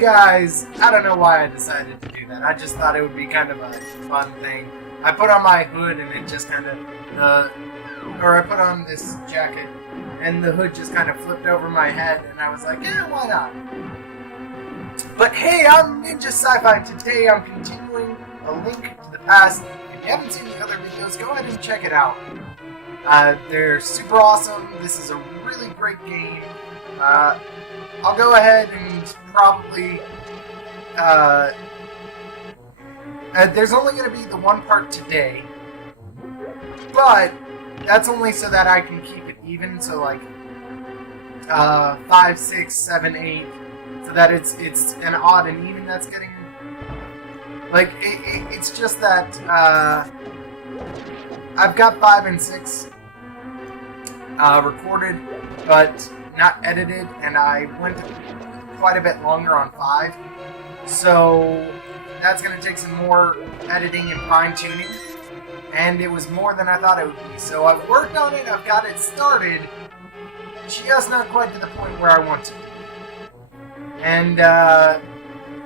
guys, I don't know why I decided to do that. I just thought it would be kind of a fun thing. I put on my hood and it just kind of, or I put on this jacket and the hood just kind of flipped over my head and I was like, yeah, why not? But hey, I'm Ninja Sci-Fi. Today I'm continuing A Link to the Past. If you haven't seen the other videos, go ahead and check it out. They're super awesome. This is a really great game. I'll go ahead and probably, there's only going to be the one part today, but that's only so that I can keep it even, so like, 5, 6, 7, 8, so that it's an odd and even that's getting, like, it's just that, I've got 5 and 6, recorded, but not edited, and I went quite a bit longer on 5, so that's going to take some more editing and fine-tuning, and it was more than I thought it would be. So I've worked on it, I've got it started, just not quite to the point where I want to. And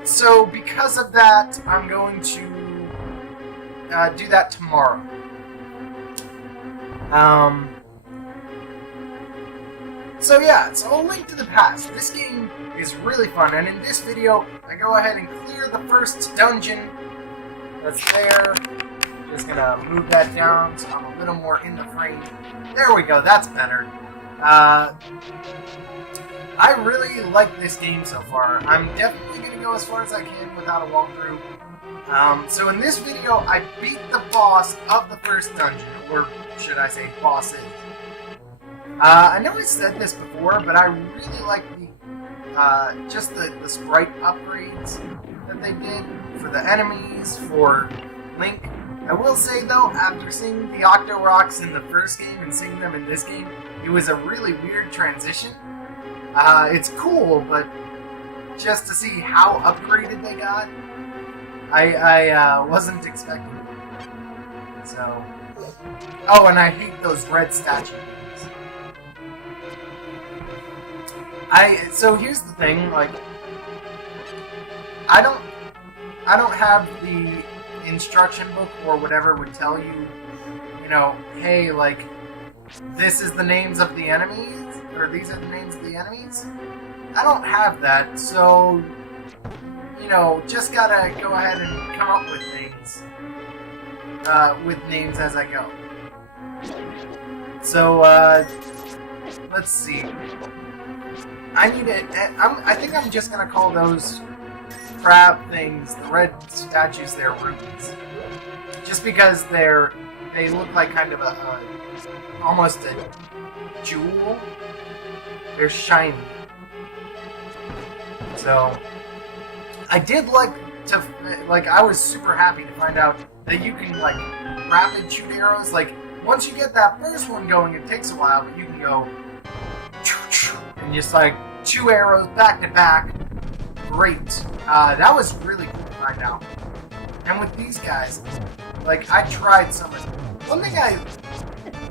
so because of that, I'm going to do that tomorrow. So yeah, it's A Link to the Past. This game is really fun, and in this video, I go ahead and clear the first dungeon that's there. Just gonna move that down so I'm a little more in the frame. There we go, that's better. I really like this game so far. I'm definitely gonna go as far as I can without a walkthrough. So in this video, I beat the boss of the first dungeon, or should I say bosses. I know I said this before, but I really like the just the sprite upgrades that they did for the enemies, for Link. I will say though, after seeing the Octo Rocks in the first game and seeing them in this game, it was a really weird transition. It's cool, but just to see how upgraded they got, I wasn't expecting it. So, oh, and I hate those red statues. So here's the thing, like, I don't have the instruction book or whatever would tell you, you know, hey, like, this is the names of the enemies, or these are the names of the enemies. I don't have that, so, you know, just gotta go ahead and come up with things, with names as I go. So, let's see. I think I'm just gonna call those crab things, the red statues, they're rubies. Just because they look like kind of almost a jewel. They're shiny. So, I did I was super happy to find out that you can, like, rapid shoot arrows. Like, once you get that first one going, it takes a while, but you can go and just like 2 arrows back to back. Great. That was really cool to find out. And with these guys, like, I tried so much. One thing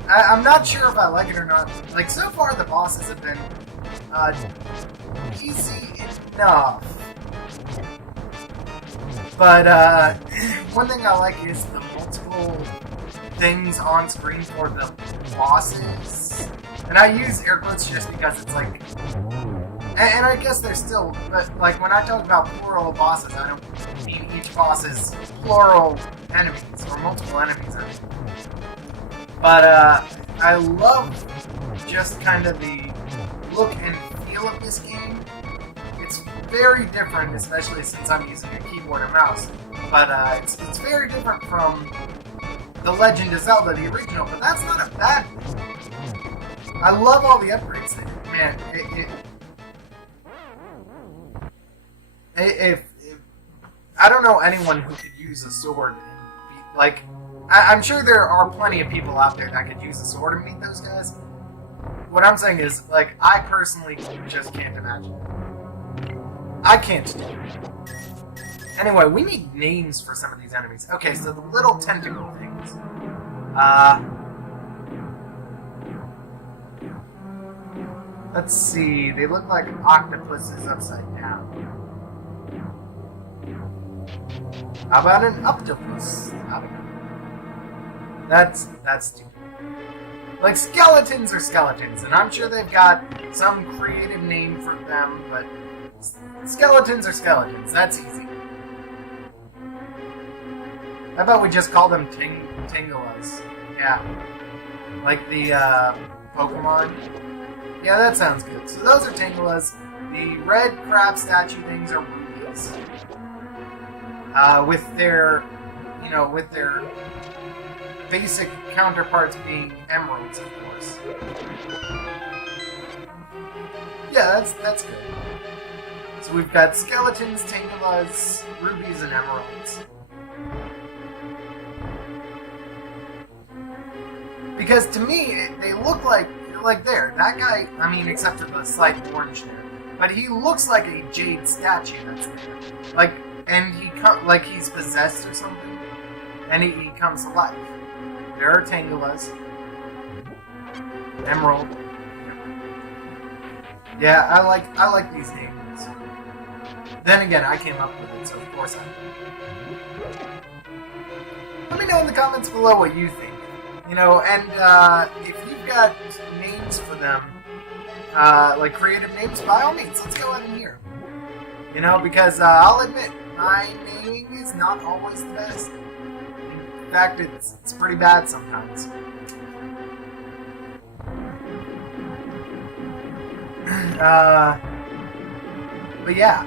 I'm not sure if I like it or not. Like, so far the bosses have been easy enough. But one thing I like is the multiple things on screen for the bosses. And I use air quotes just because it's like, and I guess they're still, but like when I talk about plural bosses, I don't mean each boss is plural enemies or multiple enemies. But I love just kind of the look and feel of this game. It's very different, especially since I'm using a keyboard and mouse. But it's very different from The Legend of Zelda, the original. But that's not a bad thing. I love all the upgrades there. Man, if I don't know anyone who could use a sword and beat, like, I'm sure there are plenty of people out there that could use a sword and beat those guys. What I'm saying is, like, I personally just can't imagine. I can't do it. Anyway, we need names for some of these enemies. Okay, so the little tentacle things. Let's see, they look like octopuses upside down. How about an octopus? I don't know. That's stupid. Like, skeletons are skeletons, and I'm sure they've got some creative name for them, but skeletons are skeletons. That's easy. How about we just call them Tingalas? Yeah. Like the Pokemon? Yeah, that sounds good. So those are Tingalas. The red crab statue things are rubies. With their basic counterparts being emeralds, of course. Yeah, that's good. So we've got skeletons, Tingalas, rubies, and emeralds. Because to me, they look like there. That guy, I mean, except for the slight orange there, but he looks like a jade statue that's there. And he's possessed or something, and he comes to life. There are Tingalas, emerald. Yeah, I like these names. Then again, I came up with it, so of course I do. Let me know in the comments below what you think. And if you've got names for them, like creative names, by all means, let's go ahead and hear them. Because I'll admit, my naming is not always the best. In fact, it's pretty bad sometimes. But yeah.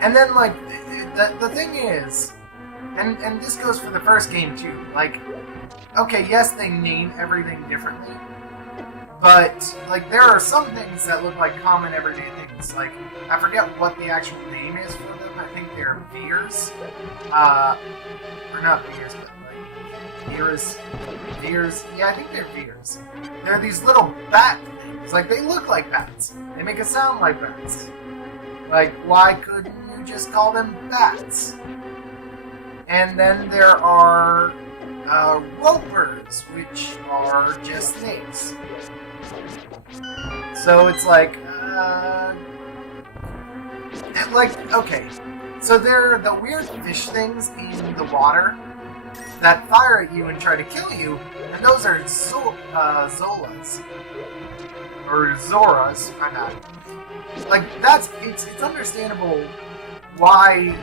And then, like, the thing is, and this goes for the first game too, like, okay, yes, they name everything differently, but, like, there are some things that look like common everyday things. Like, I forget what the actual name is for them. I think they're veers. Or not veers, but, like, veers. Yeah, I think they're veers. They're these little bat things. Like, they look like bats. They make a sound like bats. Like, why couldn't you just call them bats? And then there are ropers, which are just snakes. So it's like, okay. So they're the weird fish things in the water that fire at you and try to kill you, and those are Zolas. Or Zoras, my bad. Like, it's understandable why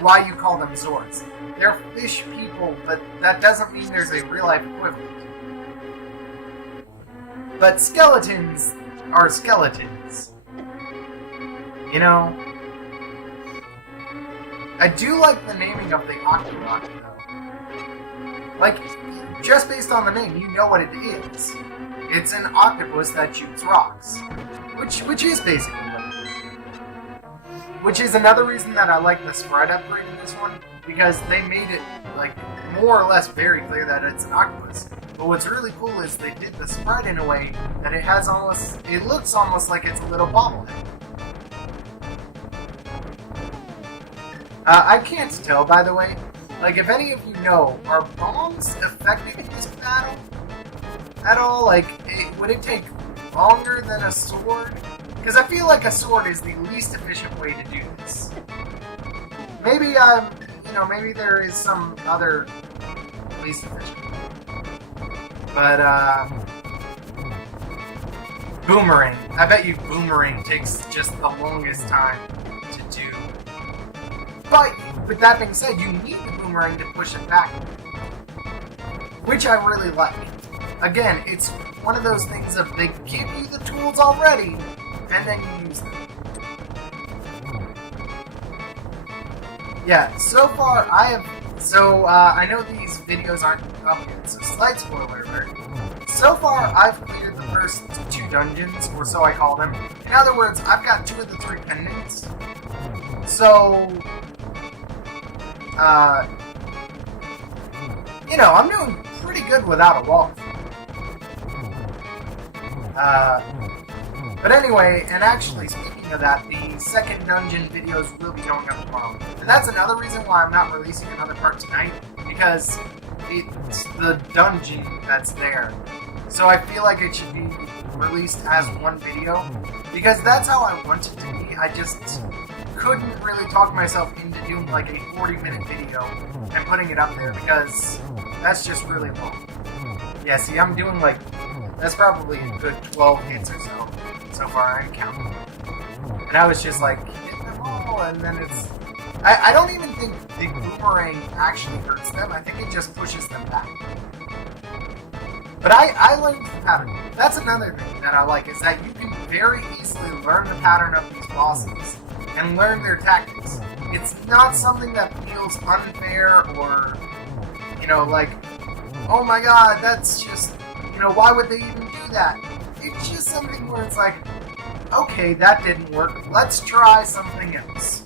why you call them Zords. They're fish people, but that doesn't mean there's a real-life equivalent. But skeletons are skeletons. I do like the naming of the Octorok, though. Like, just based on the name, you know what it is. It's an octopus that shoots rocks. Which is basically what it is. Which is another reason that I like the sprite upgrade in this one, because they made it, like, more or less very clear that it's an octopus. But what's really cool is they did the sprite in a way that it looks almost like it's a little bobblehead. I can't tell, by the way. Like, if any of you know, are bombs effective in this battle at all? Like, would it take longer than a sword? Because I feel like a sword is the least efficient way to do this. Maybe maybe there is some other least efficient way. But, boomerang. I bet you boomerang takes just the longest time to do. But, with that being said, you need the boomerang to push it back. Which I really like. Again, it's one of those things of they give you the tools already, and then you use them. Yeah, so far I know these videos aren't up yet, so slight spoiler alert. So far, I've cleared the first 2 dungeons, or so I call them. In other words, I've got 2 of the 3 pendants. So, I'm doing pretty good without a walkthrough. But anyway, and actually, speaking of that, the second dungeon videos will be going up tomorrow. And that's another reason why I'm not releasing another part tonight, because it's the dungeon that's there. So I feel like it should be released as one video, because that's how I want it to be. I just couldn't really talk myself into doing like a 40-minute video and putting it up there, because that's just really long. Yeah, see, I'm doing like, that's probably a good 12 hits or so far. I'm counting. And I was just like, hitting them all, and then it's... I don't even think the boomerang actually hurts them. I think it just pushes them back. But I learned the pattern. That's another thing that I like, is that you can very easily learn the pattern of these bosses and learn their tactics. It's not something that feels unfair or, you know, like, oh my god, that's just, you know, why would they even do that? It's just something where it's like, okay, that didn't work, let's try something else.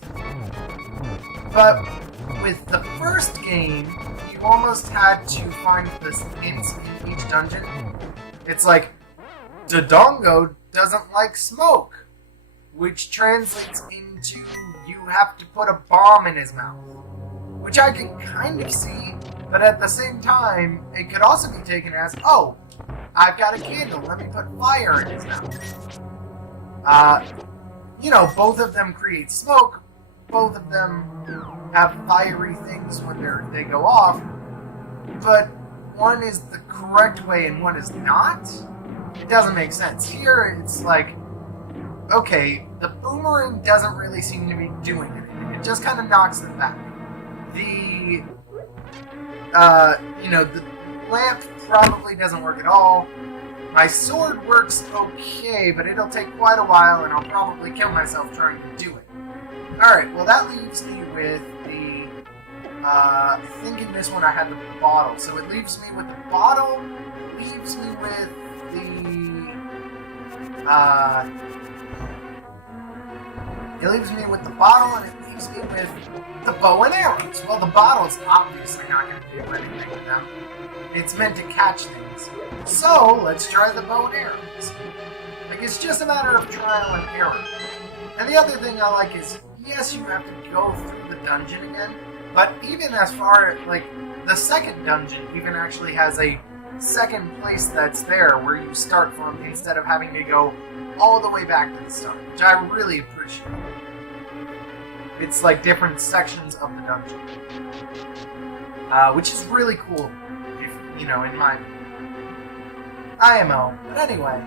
But with the first game, you almost had to find the hints in each dungeon. It's like, Dodongo doesn't like smoke, which translates into you have to put a bomb in his mouth. Which I can kind of see, but at the same time, it could also be taken as, oh, I've got a candle, let me put fire in his mouth. You know, both of them create smoke, both of them have fiery things when they go off, but one is the correct way and one is not. It doesn't make sense. Here, it's like, okay, the boomerang doesn't really seem to be doing anything. It just kind of knocks them back. The, you know, the lamp probably doesn't work at all. My sword works okay, but it'll take quite a while, and I'll probably kill myself trying to do it. Alright, well that leaves me with the, I think in this one I had the bottle. So it leaves me with the bottle, leaves me with it leaves me with the bottle, and it leaves me with the bow and arrows. Well, the bottle's obviously not going to do anything with them. It's meant to catch things. So, let's try the bow and arrows. Like, it's just a matter of trial and error. And the other thing I like is, yes, you have to go through the dungeon again, but even as far, like, the second dungeon even actually has a second place that's there where you start from, instead of having to go all the way back to the start, which I really appreciate. It's like different sections of the dungeon, which is really cool, if, you know, in my IMO. But anyway,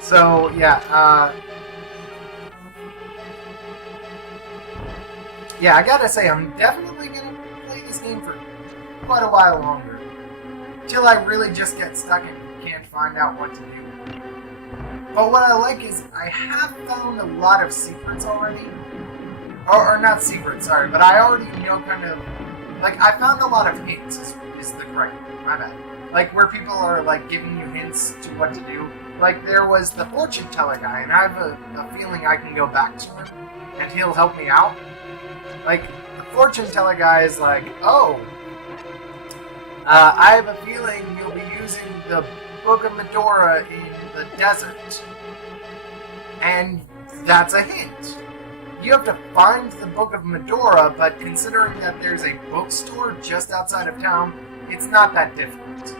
so yeah, yeah, I gotta say, I'm definitely gonna play this game for quite a while longer. Till I really just get stuck and can't find out what to do. But what I like is, I have found a lot of secrets already. Or not secrets, sorry, but I already know kind of... Like, I found a lot of hints, is the correct word, my bad. Like, where people are, like, giving you hints to what to do. Like, there was the fortune teller guy, and I have a feeling I can go back to him, and he'll help me out. Like, the fortune teller guy is like, oh, I have a feeling you'll be using the Book of Medora in the desert. And that's a hint. You have to find the Book of Medora, but considering that there's a bookstore just outside of town, it's not that difficult.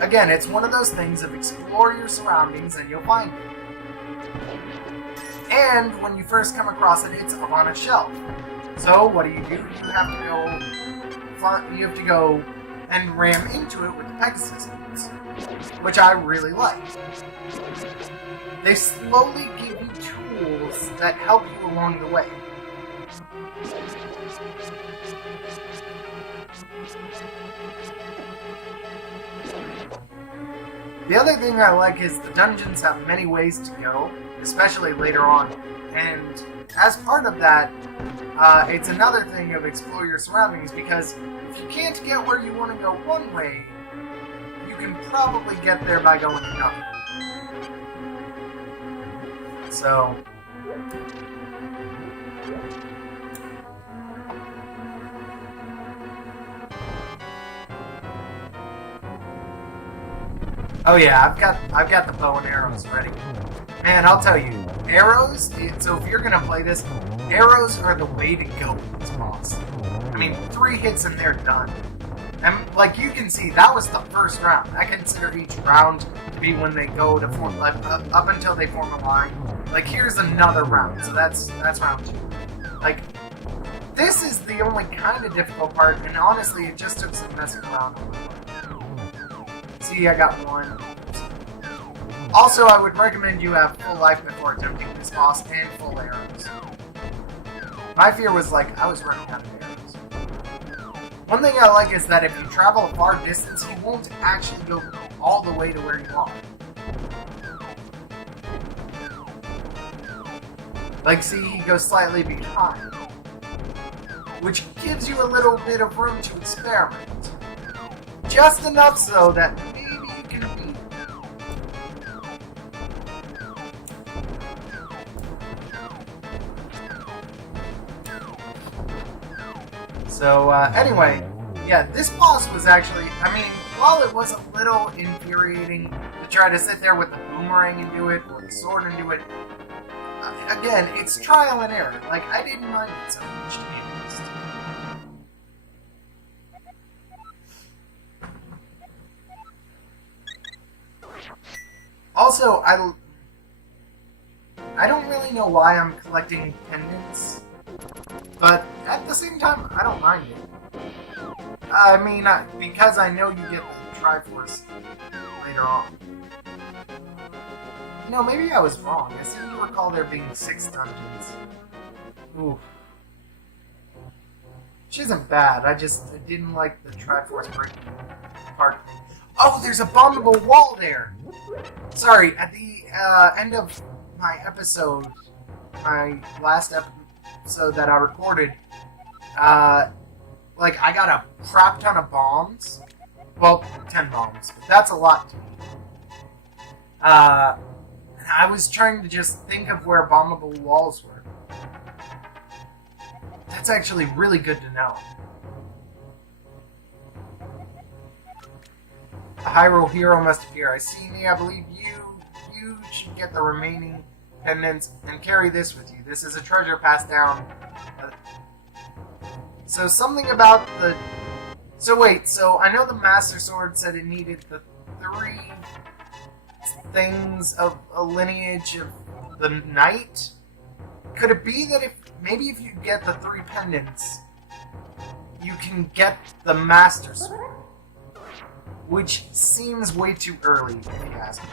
Again, it's one of those things of explore your surroundings and you'll find it. And when you first come across it, it's up on a shelf. So what do? You have to go and ram into it with the Pegasus boots, which I really like. They slowly give you tools that help you along the way. The other thing I like is the dungeons have many ways to go, especially later on, and as part of that, it's another thing of explore your surroundings, because if you can't get where you want to go one way, you can probably get there by going another. So... Oh yeah, I've got the bow and arrows ready. Man, I'll tell you, arrows, so if you're gonna play this, arrows are the way to go with this boss. I mean, 3 hits and they're done. And like you can see, that was the first round. I consider each round to be when they go to form, like, up until they form a line. Like, here's another round, so that's round 2. Like, this is the only kind of difficult part, and honestly, it just took some messing around. See, I got 1. Also, I would recommend you have full life before attempting this boss and full arrows. My fear was like, I was running out of arrows. One thing I like is that if you travel a far distance, you won't actually go all the way to where you are. Like, see, he goes slightly behind, which gives you a little bit of room to experiment. Just enough so that maybe you can beat it. So, anyway, yeah, this boss was actually, I mean, while it was a little infuriating to try to sit there with the boomerang and do it, or the sword and do it, again, it's trial and error. Like, I didn't mind it so much, to be honest. Also, I don't really know why I'm collecting pendants, but at the same time, I don't mind it. I mean, because I know you get the Triforce later on. No, maybe I was wrong. I seem to recall there being 6 dungeons. Ooh. Which isn't bad, I didn't like the Triforce breaking part. Oh, there's a bombable wall there! Sorry, at the end of my episode, my last episode that I recorded, like, I got a crap ton of bombs. Well, 10 bombs, but that's a lot to me. I was trying to just think of where bombable walls were. That's actually really good to know. A Hyrule hero must appear. I see me. I believe you should get the remaining pendants and carry this with you. This is a treasure passed down. So something about the... So wait, so I know the Master Sword said it needed the 3 things of a lineage of the knight? Could it be that maybe if you get the 3 pendants, you can get the Master Sword? Which seems way too early, if you ask me.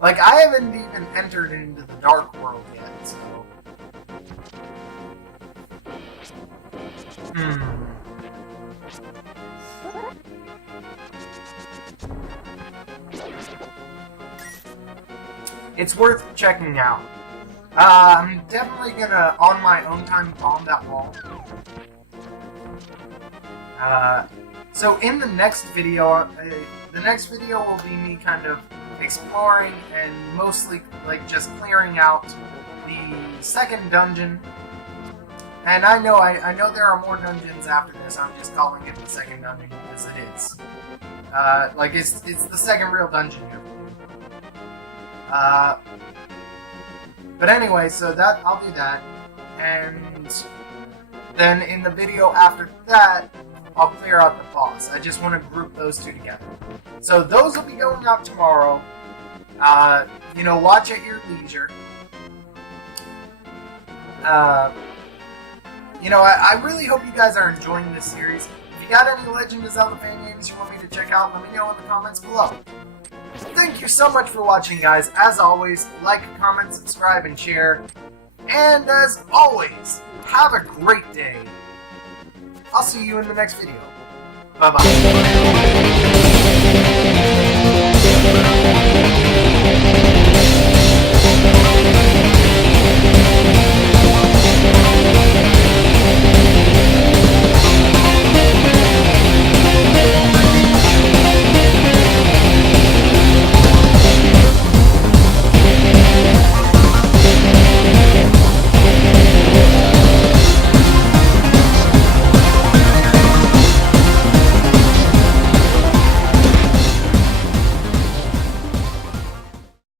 Like, I haven't even entered into the Dark World yet, so... It's worth checking out. I'm definitely gonna, on my own time, bomb that wall. So in the next video will be me kind of exploring and mostly, like, just clearing out the second dungeon. And I know there are more dungeons after this. I'm just calling it the second dungeon because it is. Like, it's the second real dungeon here. But anyway, so that I'll do that, and then in the video after that, I'll clear out the boss. I just want to group those 2 together. So those will be going out tomorrow. You know, watch at your leisure. You know, I really hope you guys are enjoying this series. If you got any Legend of Zelda fan games you want me to check out, let me know in the comments below. Thank you so much for watching, guys. As always, like, comment, subscribe, and share. And as always, have a great day. I'll see you in the next video. Bye-bye.